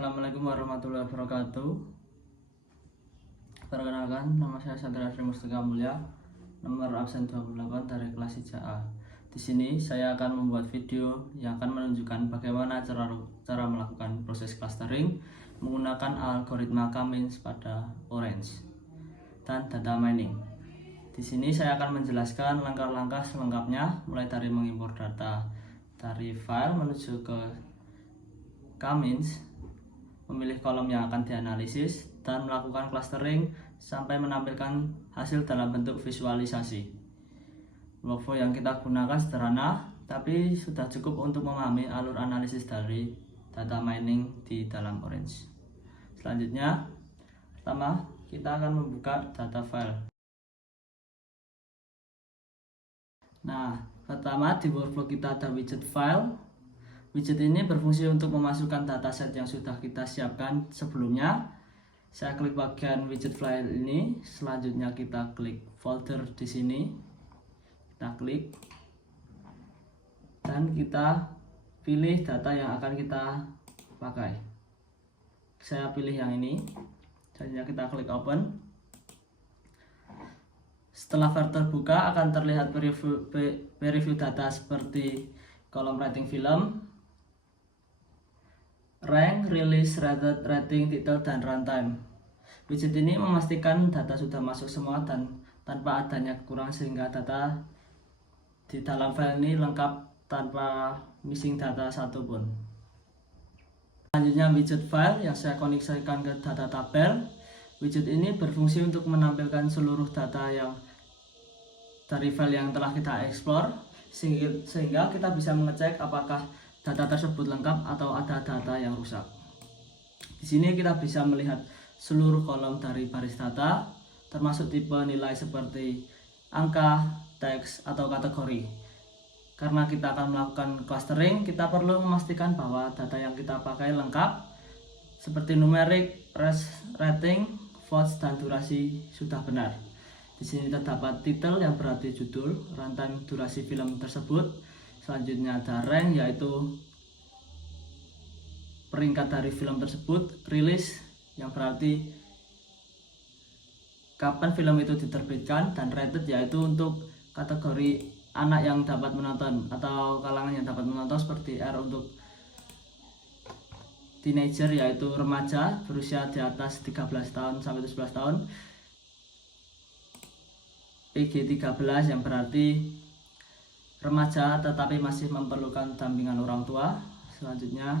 Assalamualaikum warahmatullahi wabarakatuh. Perkenalkan, nama saya Sandra Afri Mustika Mulya, nomor absen 28 dari kelas 3A. Di sini saya akan membuat video yang akan menunjukkan bagaimana cara melakukan proses clustering menggunakan algoritma Cummins pada Orange dan data mining. Di sini saya akan menjelaskan langkah-langkah selengkapnya, mulai dari mengimpor data dari file menuju ke Cummins, memilih kolom yang akan dianalisis, dan melakukan clustering sampai menampilkan hasil dalam bentuk visualisasi. Workflow yang kita gunakan sederhana, tapi sudah cukup untuk memahami alur analisis dari data mining di dalam Orange. Selanjutnya, pertama kita akan membuka data file. Nah, pertama di workflow kita ada widget file. Widget ini berfungsi untuk memasukkan dataset yang sudah kita siapkan sebelumnya. Saya klik bagian widget file ini, selanjutnya kita klik folder di sini. Kita klik dan kita pilih data yang akan kita pakai. Saya pilih yang ini. Selanjutnya kita klik open. Setelah file terbuka akan terlihat preview data seperti kolom rating film, rank, release, rating, title, dan runtime. Widget ini memastikan data sudah masuk semua dan tanpa adanya kekurangan, sehingga data di dalam file ini lengkap tanpa missing data satupun. Selanjutnya widget file yang saya koneksikan ke data tabel. Widget ini berfungsi untuk menampilkan seluruh data yang dari file yang telah kita explore, sehingga kita bisa mengecek apakah data tersebut lengkap atau ada data yang rusak. Di sini kita bisa melihat seluruh kolom dari baris data, termasuk tipe nilai seperti angka, teks, atau kategori. Karena kita akan melakukan clustering, kita perlu memastikan bahwa data yang kita pakai lengkap, seperti numerik, rating, votes, dan durasi sudah benar. Di sini terdapat title yang berarti judul, runtime, durasi film tersebut. Selanjutnya ada rank, yaitu peringkat dari film tersebut. Release yang berarti kapan film itu diterbitkan, dan rated yaitu untuk kategori anak yang dapat menonton atau kalangan yang dapat menonton, seperti R untuk teenager yaitu remaja berusia di atas 13 tahun sampai 11 tahun. PG 13 yang berarti remaja tetapi masih memerlukan dampingan orang tua. Selanjutnya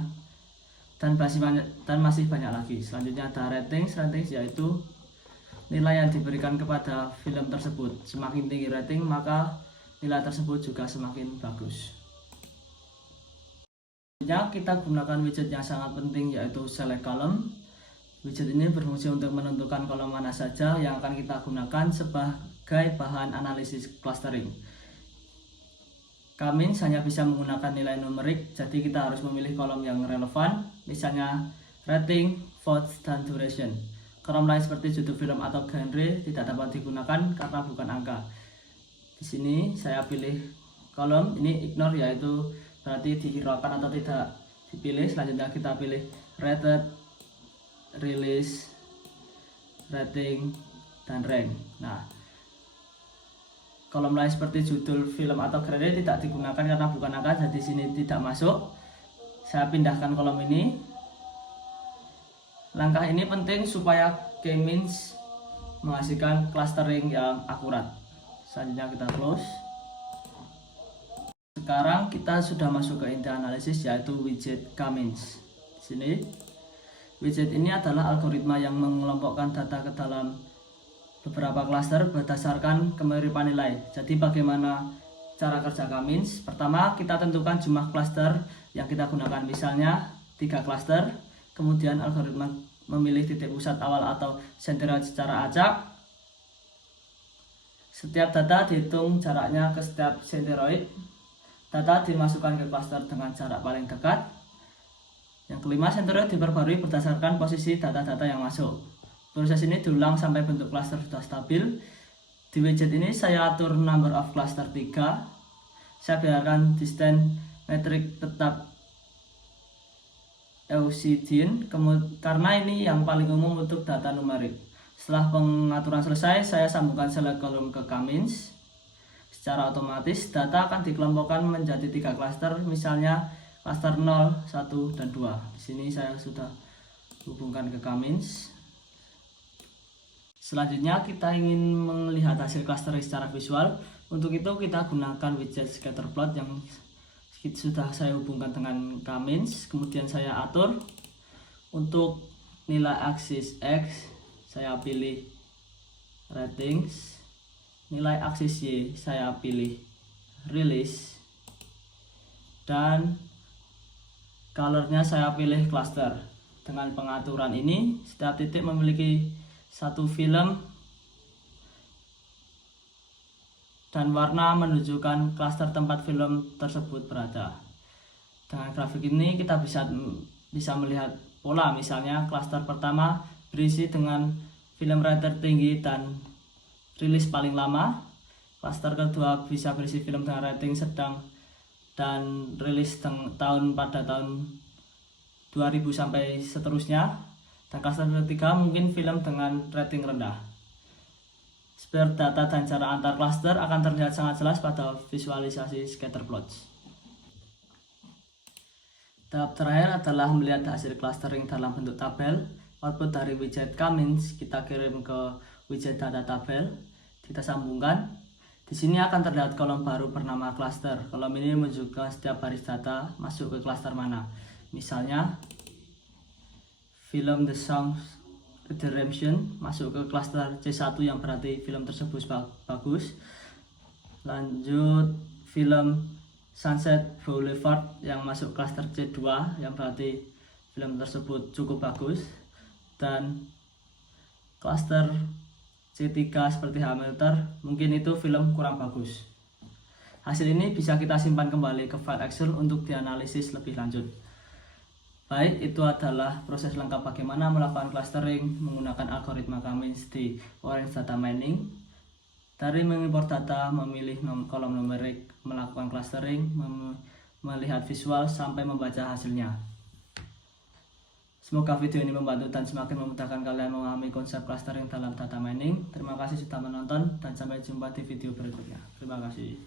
dan masih banyak lagi. Selanjutnya ada ratings yaitu nilai yang diberikan kepada film tersebut. Semakin tinggi rating maka nilai tersebut juga semakin bagus. Selanjutnya kita gunakan widget yang sangat penting, yaitu select column. Widget ini berfungsi untuk menentukan kolom mana saja yang akan kita gunakan sebagai bahan analisis clustering. Cummins hanya bisa menggunakan nilai numerik, jadi kita harus memilih kolom yang relevan, misalnya rating, votes, dan duration. Kolom lain seperti judul film atau genre tidak dapat digunakan karena bukan angka. Di sini saya pilih kolom ini ignore, yaitu berarti dihiraukan atau tidak dipilih. Selanjutnya kita pilih rated, release, rating, dan rank. Nah, kolom lain seperti judul film atau genre tidak digunakan karena bukan angka, jadi di sini tidak masuk. Saya pindahkan kolom ini. Langkah ini penting supaya Cummins menghasilkan clustering yang akurat. Selanjutnya kita close. Sekarang kita sudah masuk ke inti analisis, yaitu widget Cummins. Di sini widget ini adalah algoritma yang mengelompokkan data ke dalam beberapa cluster berdasarkan kemiripan nilai. Jadi bagaimana cara kerja Cummins? Pertama, kita tentukan jumlah cluster yang kita gunakan, misalnya 3 cluster. Kemudian algoritma memilih titik pusat awal atau centroid secara acak. Setiap data dihitung jaraknya ke setiap centroid. Data dimasukkan ke cluster dengan jarak paling dekat. Yang kelima, centroid diperbarui berdasarkan posisi data-data yang masuk. Proses ini diulang sampai bentuk cluster sudah stabil. Di widget ini saya atur number of cluster 3. Saya biarkan distance metrik tetap Euclidean, karena ini yang paling umum untuk data numerik. Setelah pengaturan selesai, saya sambungkan select column ke Cummins. Secara otomatis data akan dikelompokkan menjadi 3 klaster, misalnya klaster 0, 1, dan 2. Di sini saya sudah hubungkan ke Cummins. Selanjutnya kita ingin melihat hasil clustering secara visual. Untuk itu kita gunakan widget scatterplot yang sudah saya hubungkan dengan Cummins. Kemudian saya atur untuk nilai aksis X, saya pilih ratings. Nilai aksis Y saya pilih release, dan colornya saya pilih cluster. Dengan pengaturan ini, setiap titik memiliki satu film dan warna menunjukkan klaster tempat film tersebut berada. Dengan grafik ini kita bisa melihat pola, misalnya klaster pertama berisi dengan film rater tinggi dan rilis paling lama. Klaster kedua bisa berisi film dengan rating sedang dan rilis pada tahun 2000 sampai seterusnya. Dan klaster ketiga mungkin film dengan rating rendah. Spread data dan cara antar klaster akan terlihat sangat jelas pada visualisasi scatterplots. Tahap terakhir adalah melihat hasil clustering dalam bentuk tabel. Output dari widget Cummins kita kirim ke widget data tabel. Kita sambungkan. Di sini akan terlihat kolom baru bernama cluster. Kolom ini menunjukkan setiap baris data masuk ke cluster mana. Misalnya, film The Song Redemption masuk ke cluster C1 yang berarti film tersebut bagus. Lanjut, film Sunset Boulevard yang masuk cluster C2 yang berarti film tersebut cukup bagus. Dan cluster C3 seperti Hamilton, mungkin itu film kurang bagus. Hasil ini bisa kita simpan kembali ke file Excel untuk dianalisis lebih lanjut. Baik, itu adalah proses lengkap bagaimana melakukan clustering menggunakan algoritma Cummins di Orange Data Mining. Dari mengimport data, memilih kolom numerik, melakukan clustering, melihat visual, sampai membaca hasilnya. Semoga video ini membantu dan semakin memudahkan kalian memahami konsep clustering dalam data mining. Terima kasih sudah menonton dan sampai jumpa di video berikutnya. Terima kasih.